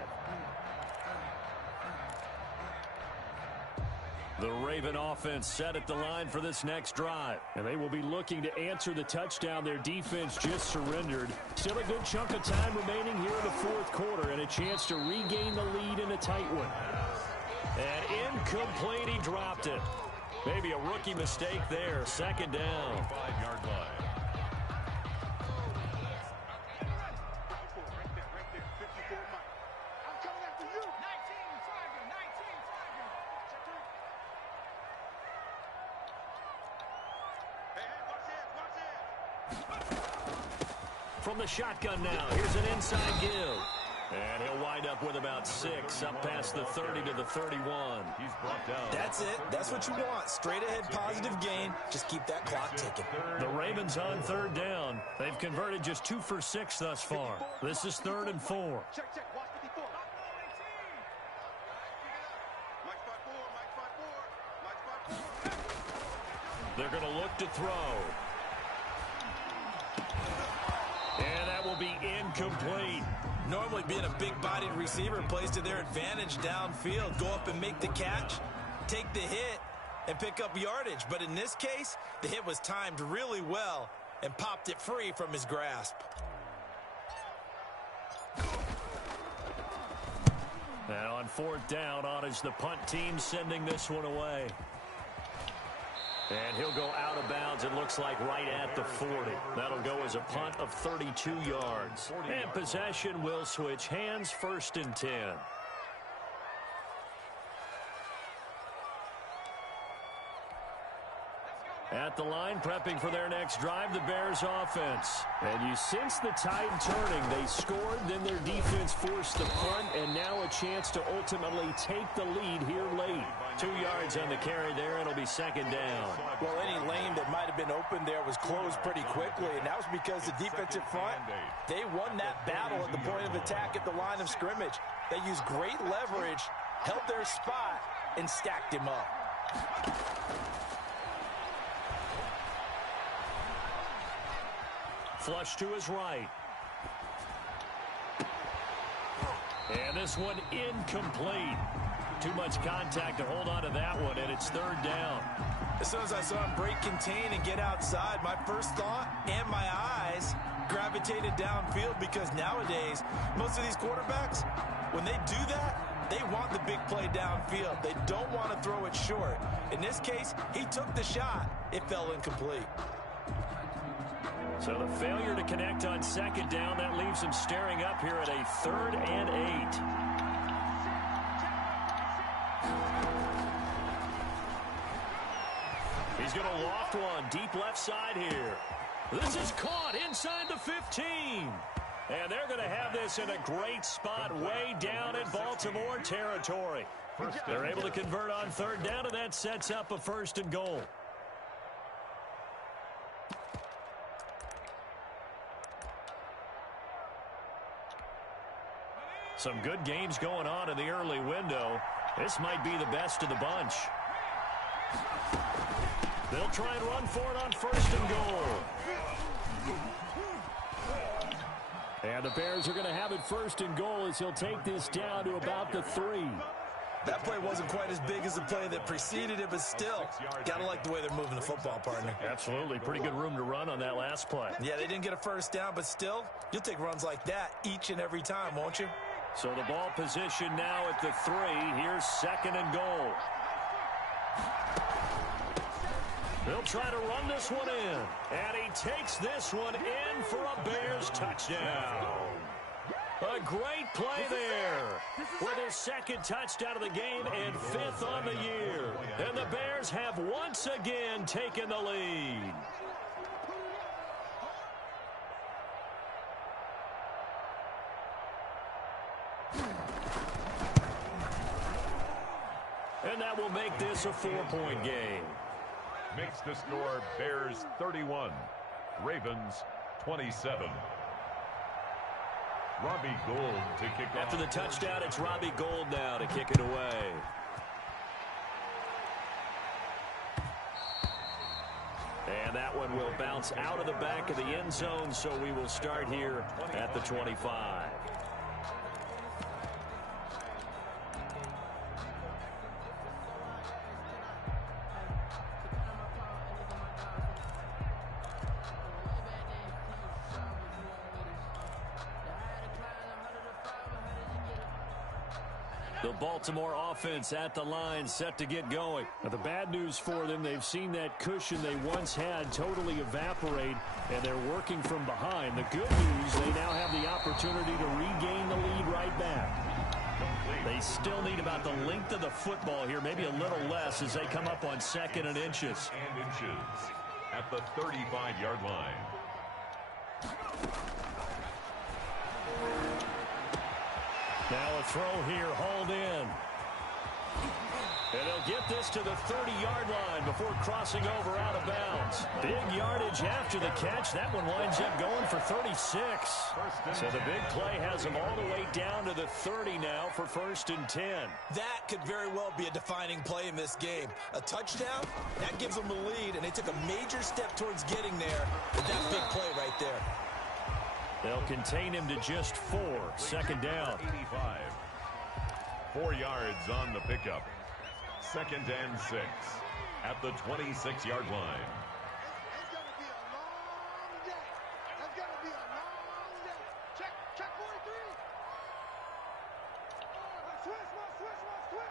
The Raven offense set at the line for this next drive. And they will be looking to answer the touchdown their defense just surrendered. Still a good chunk of time remaining here in the fourth quarter and a chance to regain the lead in a tight one. And incomplete, he dropped it. Maybe a rookie mistake there. Second down. 5-yard line. From the shotgun now, here's an inside give. And he'll wind up with about 6, up past the 30 to the 31. He's brought down. That's it. That's what you want. Straight ahead positive gain. Just keep that clock ticking. The Ravens on third down. They've converted just 2 for 6 thus far. This is 3rd and 4. Check. Watch 54. Mike 5-4. They're going to look to throw. And that will be incomplete. Normally being a big-bodied receiver plays to their advantage downfield. Go up and make the catch, take the hit, and pick up yardage. But in this case, the hit was timed really well and popped it free from his grasp. Now on 4th down, on is the punt team sending this one away. And he'll go out of bounds, it looks like, right at the 40. That'll go as a punt of 32 yards. And possession will switch hands, 1st and 10. At the line, prepping for their next drive, the Bears offense. And you sense the tide turning. They scored, then their defense forced the punt, and now a chance to ultimately take the lead here late. 2 yards on the carry there, it'll be 2nd down. Well, any lane that might have been open there was closed pretty quickly, and that was because the defensive front, they won that battle at the point of attack at the line of scrimmage. They used great leverage, held their spot, and stacked him up. Flush to his right. And this one incomplete. Too much contact to hold on to that one, and it's 3rd down. As soon as I saw him break contain and get outside, my first thought and my eyes gravitated downfield, because nowadays, most of these quarterbacks, when they do that, they want the big play downfield. They don't want to throw it short. In this case, he took the shot. It fell incomplete. So the failure to connect on 2nd down, that leaves him staring up here at a 3rd and 8. He's going to loft one deep left side here. This is caught inside the 15. And they're going to have this in a great spot way down in Baltimore territory. They're able to convert on 3rd down, and that sets up a 1st and goal. Some good games going on in the early window. This might be the best of the bunch. They'll try and run for it on 1st and goal. And the Bears are going to have it 1st and goal as he'll take this down to about the 3. That play wasn't quite as big as the play that preceded it, but still, got to like the way they're moving the football, partner. Absolutely. Pretty good room to run on that last play. Yeah, they didn't get a 1st down, but still, you'll take runs like that each and every time, won't you? So the ball position now at the 3. Here's 2nd and goal. They'll try to run this one in. And he takes this one in for a Bears touchdown. A great play there. With his 2nd touchdown of the game and 5th on the year. And the Bears have once again taken the lead. And that will make this a 4-point game. Makes the score Bears 31, Ravens 27. Robbie Gould to kick off. After the touchdown, it's Robbie Gould now to kick it away. And that one will bounce out of the back of the end zone, so we will start here at the 25. The Baltimore offense at the line, set to get going. Now, the bad news for them, they've seen that cushion they once had totally evaporate, and they're working from behind. The good news, they now have the opportunity to regain the lead right back. They still need about the length of the football here, maybe a little less as they come up on 2nd and inches. And inches at the 35-yard line. Now a throw here, hauled in. And they'll get this to the 30-yard line before crossing over out of bounds. Big yardage after the catch. That one winds up going for 36. So the big play has them all the way down to the 30 now for 1st and 10. That could very well be a defining play in this game. A touchdown, that gives them the lead, and they took a major step towards getting there with that big play right there. They'll contain him to just 4. 2nd down. 85. 4 yards on the pickup. 2nd and 6 at the 26-yard line. It's going to be a long day. That's going to be a long day. Check 43. Switch.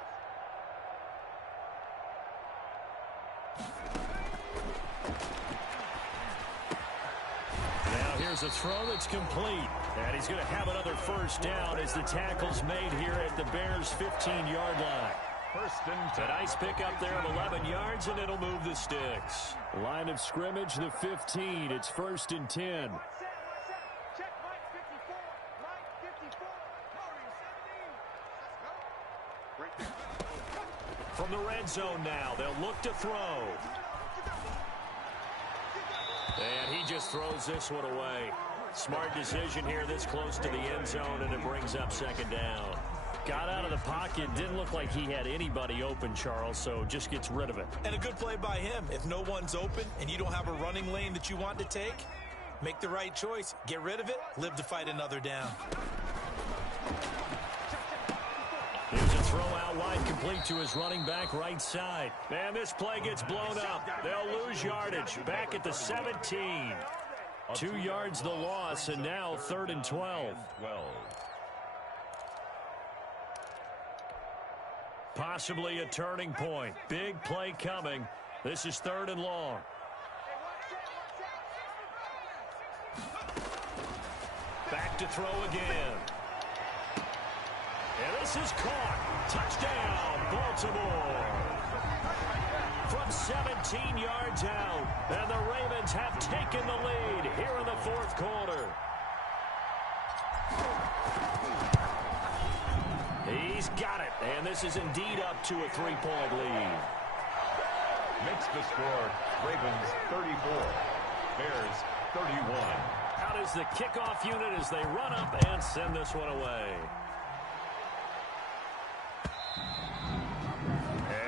Now here's a throw that's complete. And he's going to have another 1st down as the tackle's made here at the Bears' 15-yard line. 1st and 10. A nice pick up there of 11 yards, and it'll move the sticks. Line of scrimmage, the 15. It's 1st and 10. Check Mike 54. Mike 54. Let's go. From the red zone now, they'll look to throw. And he just throws this one away. Smart decision here this close to the end zone, and it brings up 2nd down. Got out of the pocket, didn't look like he had anybody open, Charles, so just gets rid of it. And a good play by him. If no one's open and you don't have a running lane that you want to take, make the right choice. Get rid of it, live to fight another down. Here's a throw out wide, complete to his running back right side. Man, this play gets blown up. They'll lose yardage. Back at the 17. 2 yards the loss, and now 3rd and 12. Possibly a turning point. Big play coming. This is 3rd and long. Back to throw again. And this is caught. Touchdown, Baltimore. From 17 yards out. And the Ravens have taken the lead here in the 4th quarter. He's got it, and this is indeed up to a 3-point lead. Makes the score Ravens 34, Bears 31. Out is the kickoff unit as they run up and send this one away.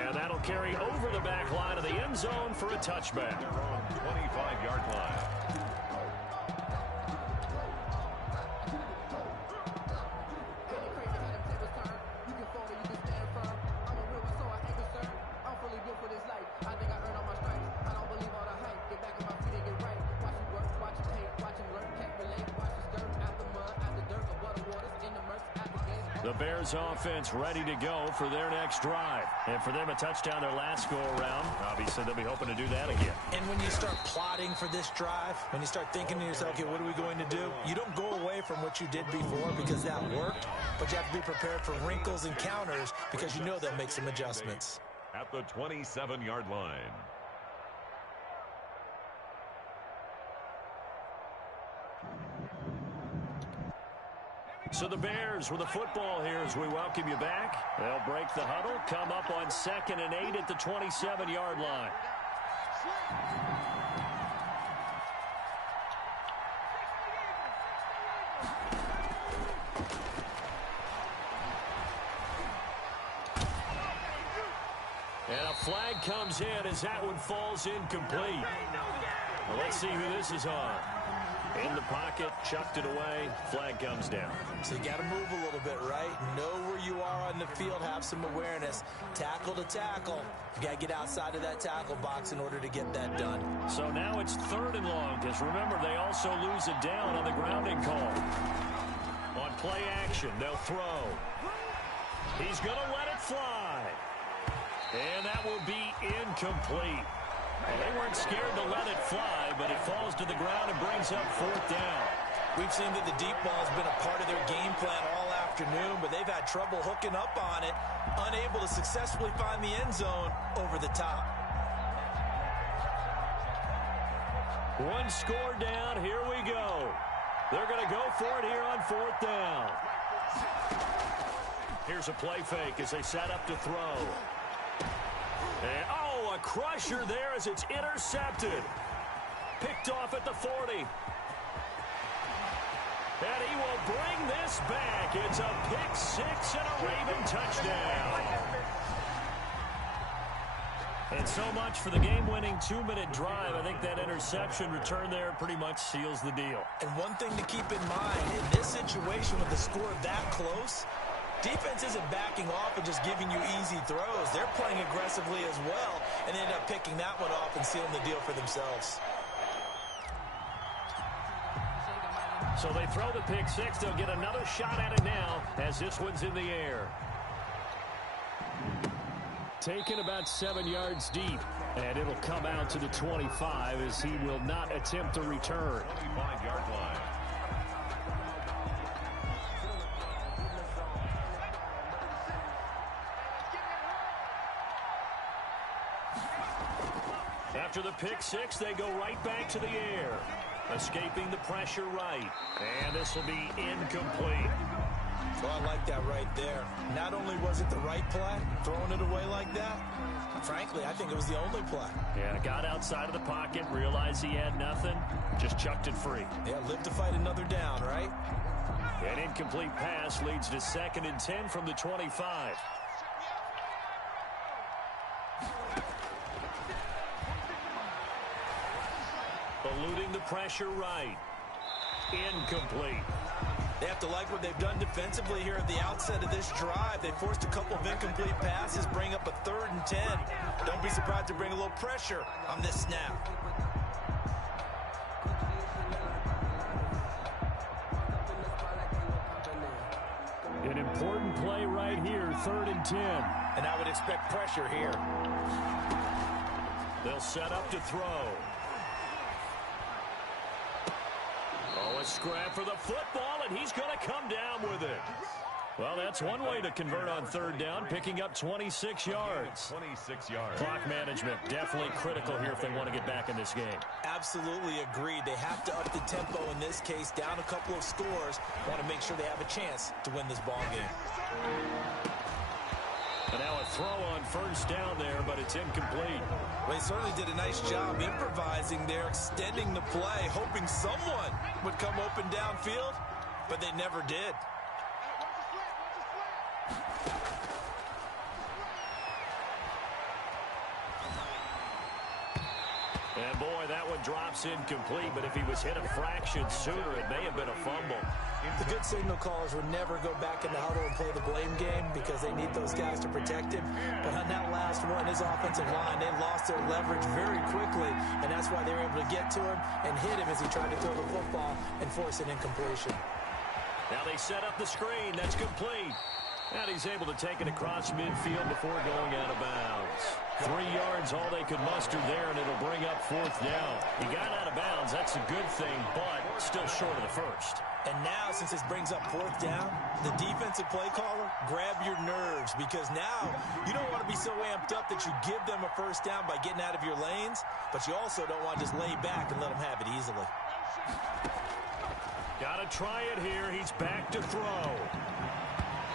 And that'll carry over the back line of the end zone for a touchback. Their own 25-yard line. The Bears offense ready to go for their next drive. And for them, a touchdown their last go-around. Obviously, they'll be hoping to do that again. And when you start plotting for this drive, when you start thinking to yourself, okay, what are we going to do? You don't go away from what you did before because that worked, but you have to be prepared for wrinkles and counters because you know they'll make some adjustments. At the 27-yard line. So the Bears with the football here as we welcome you back. They'll break the huddle, come up on 2nd and 8 at the 27-yard line. And a flag comes in as that one falls incomplete. Well, let's see who this is on. In the pocket, chucked it away, flag comes down. So you got to move a little bit, right? Know where you are on the field, have some awareness. Tackle to tackle. You got to get outside of that tackle box in order to get that done. So now it's 3rd and long, because remember, they also lose it down on the grounding call. On play action, they'll throw. He's going to let it fly. And that will be incomplete. Well, they weren't scared to let it fly, but it falls to the ground and brings up 4th down. We've seen that the deep ball has been a part of their game plan all afternoon, but they've had trouble hooking up on it, unable to successfully find the end zone over the top. One score down. Here we go. They're going to go for it here on 4th down. Here's a play fake as they set up to throw. And, a crusher there as it's intercepted. Picked off at the 40. And he will bring this back. It's a pick 6 and a Raven touchdown. And so much for the game-winning 2-minute drive. I think that interception return there pretty much seals the deal. And one thing to keep in mind, in this situation with the score that close, defense isn't backing off and just giving you easy throws. They're playing aggressively as well, and they end up picking that one off and sealing the deal for themselves. So they throw the pick 6. They'll get another shot at it now as this one's in the air. Taken about 7 yards deep, and it'll come out to the 25 as he will not attempt to return. 25-yard line. After the pick 6, they go right back to the air. Escaping the pressure right. And this will be incomplete. Well, I like that right there. Not only was it the right play, throwing it away like that, frankly, I think it was the only play. Yeah, got outside of the pocket, realized he had nothing, just chucked it free. Yeah, live to fight another down, right? An incomplete pass leads to 2nd and 10 from the 25. Eluding the pressure right. Incomplete. They have to like what they've done defensively here at the outset of this drive. They forced a couple of incomplete passes, bring up a 3rd and 10. Don't be surprised to bring a little pressure on this snap. An important play right here, 3rd and 10. And I would expect pressure here. They'll set up to throw. A scrap for the football, and he's going to come down with it. Well, that's one way to convert on 3rd down, picking up 26 yards. 26 yards. Clock management definitely critical here if they want to get back in this game. Absolutely agreed. They have to up the tempo in this case, down a couple of scores. Want to make sure they have a chance to win this ball game. And now a throw on 1st down there, but it's incomplete. Well, he certainly did a nice job improvising there, extending the play, hoping someone would come open downfield, but they never did. And boy, that one drops incomplete, but if he was hit a fraction sooner, it may have been a fumble. The good signal callers would never go back in the huddle and play the blame game because they need those guys to protect him. But on that last one, his offensive line, they lost their leverage very quickly, and that's why they were able to get to him and hit him as he tried to throw the football and force an incompletion. Now they set up the screen. That's complete. And he's able to take it across midfield before going out of bounds. 3 yards, all they could muster there, and it'll bring up 4th down. He got out of bounds. That's a good thing, but still short of the 1st. And now, since this brings up 4th down, the defensive play caller, grab your nerves, because now you don't want to be so amped up that you give them a 1st down by getting out of your lanes, but you also don't want to just lay back and let them have it easily. Got to try it here. He's back to throw.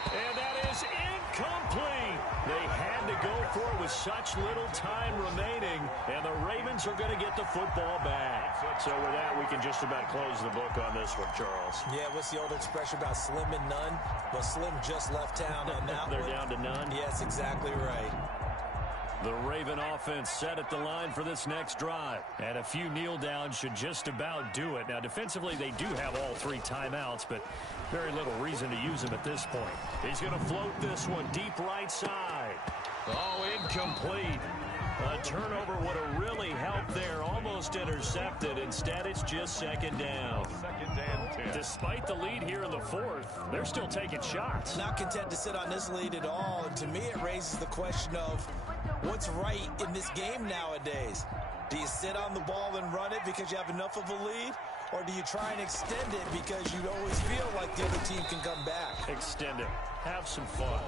And that is incomplete. They had to go for it with such little time remaining, and the Ravens are going to get the football back. So with that, we can just about close the book on this one, Charles. Yeah, what's the old expression about slim and none? Well, Slim just left town on that They're one. down to none. Yes, exactly right. The Raven offense set at the line for this next drive. And a few kneel downs should just about do it. Now, defensively, they do have all 3 timeouts, but very little reason to use them at this point. He's going to float this one deep right side. Oh, incomplete. A turnover would have really helped there. Almost almost intercepted. Instead, it's just second down. Second and 10. Despite the lead here in the fourth, they're still taking shots. Not content to sit on this lead at all. And to me, it raises the question of what's right in this game nowadays. Do you sit on the ball and run it because you have enough of a lead? Or do you try and extend it because you always feel like the other team can come back? Extend it. Have some fun.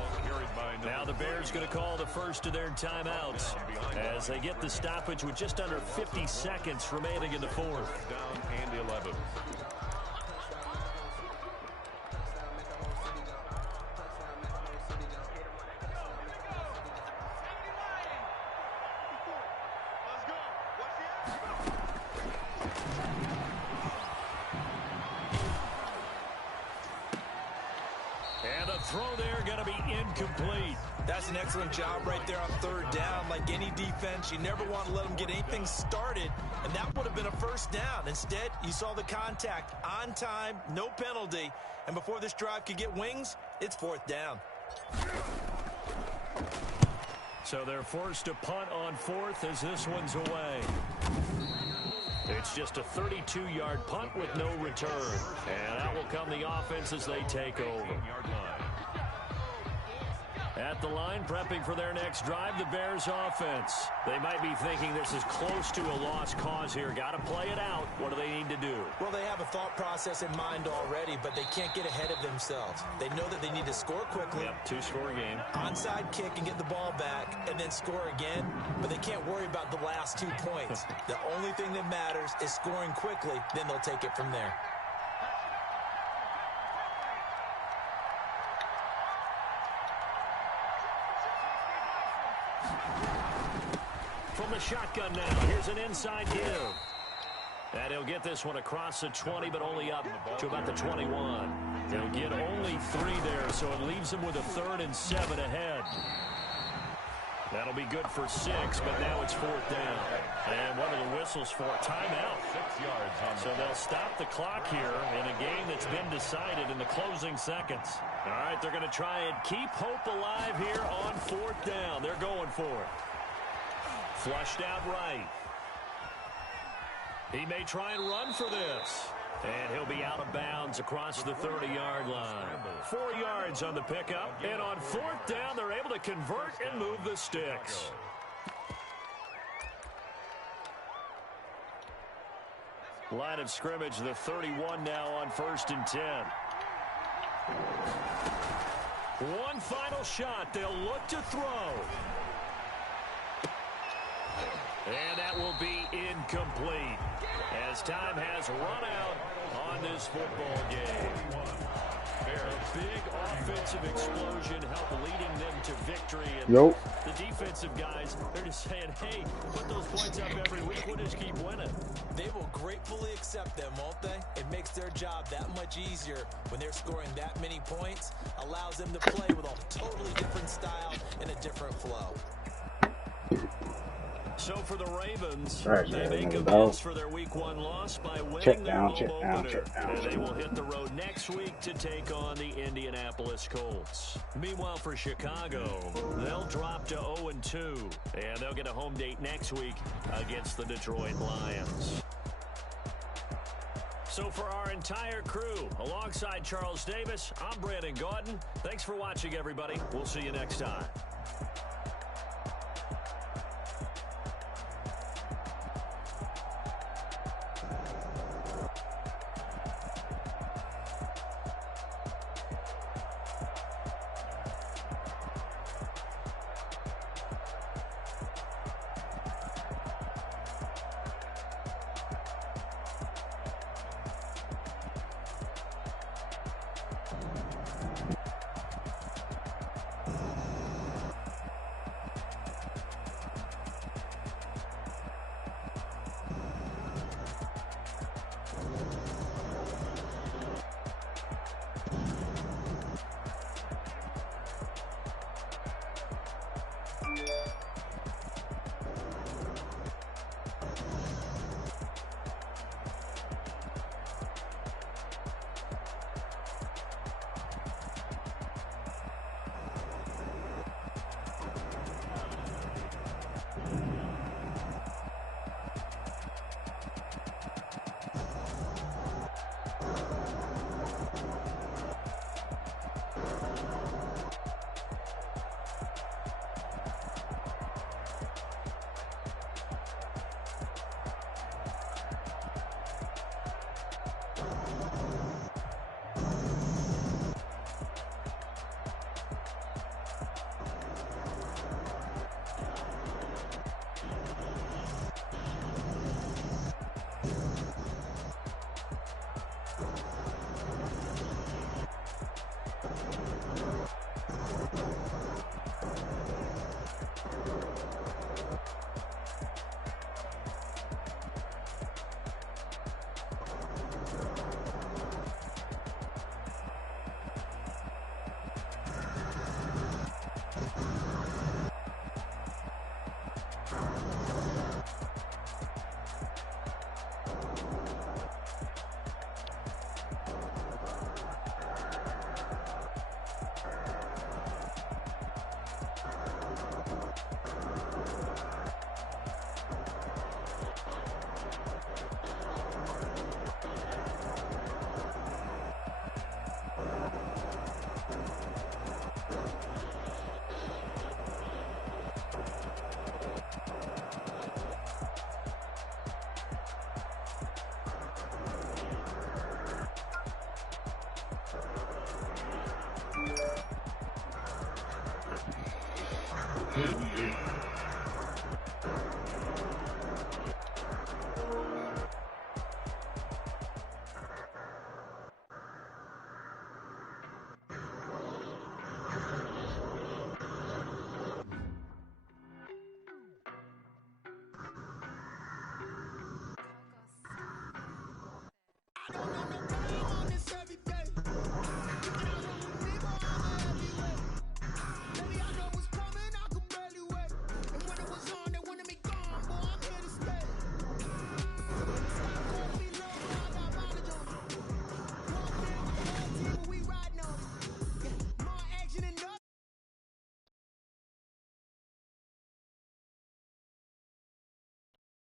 Now the Bears going to call the first of their timeouts as they get the stoppage with just under 50 seconds remaining in the fourth. Down and 11. And the throw there going to be incomplete. That's an excellent job right there on third down. Like any defense, you never want to let them get anything started, and that would have been a first down. Instead, you saw the contact on time, no penalty, and before this drive could get wings, it's fourth down. So they're forced to punt on fourth as this one's away. It's just a 32-yard punt with no return. And out will come the offense as they take over. At the line, prepping for their next drive, the Bears offense. They might be thinking this is close to a lost cause here. Got to play it out. What do they need to do? Well, they have a thought process in mind already, but they can't get ahead of themselves. They know that they need to score quickly. Yep, two-score game. Onside kick and get the ball back and then score again, but they can't worry about the last 2 points. The only thing that matters is scoring quickly, then they'll take it from there. From the shotgun now, here's an inside give. And he'll get this one across the 20, but only up to about the 21. He'll get only 3 there, so it leaves him with a 3rd and 7 ahead. That'll be good for 6, but now it's fourth down. And one of the whistles for a timeout. 6 yards on So they'll stop the clock here in a game that's been decided in the closing seconds. All right, they're going to try and keep hope alive here on fourth down. They're going for it. Flushed out right. He may try and run for this. And he'll be out of bounds across the 30-yard line. 4 yards on the pickup. And on fourth down, they're able to convert and move the sticks. Line of scrimmage, the 31 now on 1st and 10. One final shot. They'll look to throw. And that will be incomplete as time has run out on this football game. A big offensive explosion helped leading them to victory. And the defensive guys, they're just saying, hey, put those points up every week. We'll just keep winning. They will gratefully accept them, won't they? It makes their job that much easier when they're scoring that many points. Allows them to play with a totally different style and a different flow. So for the Ravens, they make amends for their Week 1 loss by winning their home opener. And they will hit the road next week to take on the Indianapolis Colts. Meanwhile, for Chicago, they'll drop to 0-2, and they'll get a home date next week against the Detroit Lions. So for our entire crew, alongside Charles Davis, I'm Brandon Gaudin. Thanks for watching, everybody. We'll see you next time.